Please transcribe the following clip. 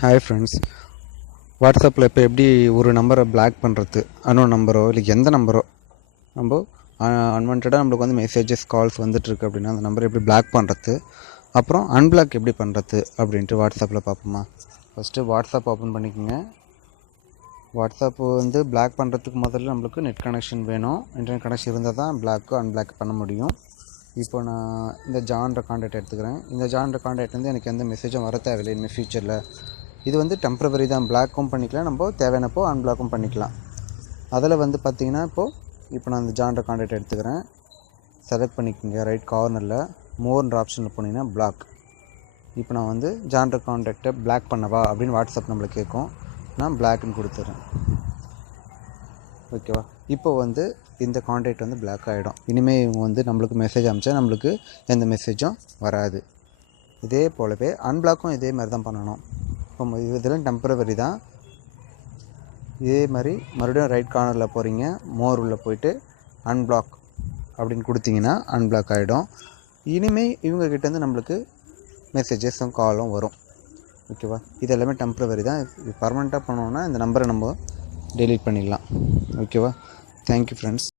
Hi friends, வாட்ஸ்அப்பில் இப்போ எப்படி ஒரு நம்பரை பிளாக் பண்ணுறது, அன்னோன் நம்பரோ இல்லை எந்த நம்பரோ நம்ம அன்வான்டாக நம்மளுக்கு வந்து மெசேஜஸ் கால்ஸ் வந்துட்டுருக்கு அப்படின்னா அந்த நம்பரை எப்படி பிளாக் பண்ணுறது, அப்புறம் அன்பிளாக் எப்படி பண்ணுறது அப்படின்ட்டு வாட்ஸ்அப்பில் பார்ப்போமா. ஃபஸ்ட்டு வாட்ஸ்அப் ஓப்பன் பண்ணிக்கோங்க. வாட்ஸ்அப்பு வந்து பிளாக் பண்ணுறதுக்கு முதல்ல நம்மளுக்கு நெட் கனெக்ஷன் வேணும். இன்டர்நெட் கனெக்ஷன் இருந்தால் தான் பிளாக்கு அன்பிளாக் பண்ண முடியும். இப்போ நான் இந்த ஜான்ற கான்டாக்ட் எடுத்துக்கிறேன். இந்த ஜான்ற கான்டாக்ட் வந்து எனக்கு எந்த மெசேஜும் வர தேவையில்லை இனிமேல் ஃப்யூச்சரில். இது வந்து டெம்ப்ரவரி தான், பிளாக்கும் பண்ணிக்கலாம், நம்ம தேவையானப்போ அன்பிளாக்கும் பண்ணிக்கலாம். அதில் வந்து பார்த்திங்கன்னா இப்போ நான் இந்த ஜான்ற கான்டாக்ட் எடுத்துக்கிறேன். செலக்ட் பண்ணிக்கோங்க. ரைட் கார்னரில் மோர்ன்ற ஆப்ஷனில் போனீங்கன்னா பிளாக். இப்போ நான் வந்து ஜான்ற கான்டாக்டை பிளாக் பண்ணவா அப்படின்னு வாட்ஸ்அப் நம்மளை கேட்கும். நான் பிளாக்னு கொடுத்துட்றேன். ஓகேவா. இப்போ வந்து இந்த கான்டாக்ட் வந்து பிளாக் ஆகிடும். இனிமேல் இவங்க வந்து நம்மளுக்கு மெசேஜ் அனுப்பிச்சா நம்மளுக்கு எந்த மெசேஜும் வராது. இதே போலவே அன்பிளாக்கும் இதே மாதிரி தான் பண்ணணும். இப்போ இதெல்லாம் டெம்ப்ரவரி தான். இதே மாதிரி மறுபடியும் ரைட் கார்னரில் போகிறீங்க, மோர் உள்ள போயிட்டு அன்பிளாக் அப்படின்னு கொடுத்தீங்கன்னா அன்பிளாக் ஆகிடும். இனிமேல் இவங்ககிட்டேருந்து நம்மளுக்கு மெசேஜஸும் காலும் வரும். ஓகேவா. இது எல்லாமே டெம்ப்ரவரி தான். இது பர்மனெண்ட்டாக பண்ணோன்னா இந்த நம்பரை நம்ம டெலீட் பண்ணிடலாம். ஓகேவா. Thank you friends.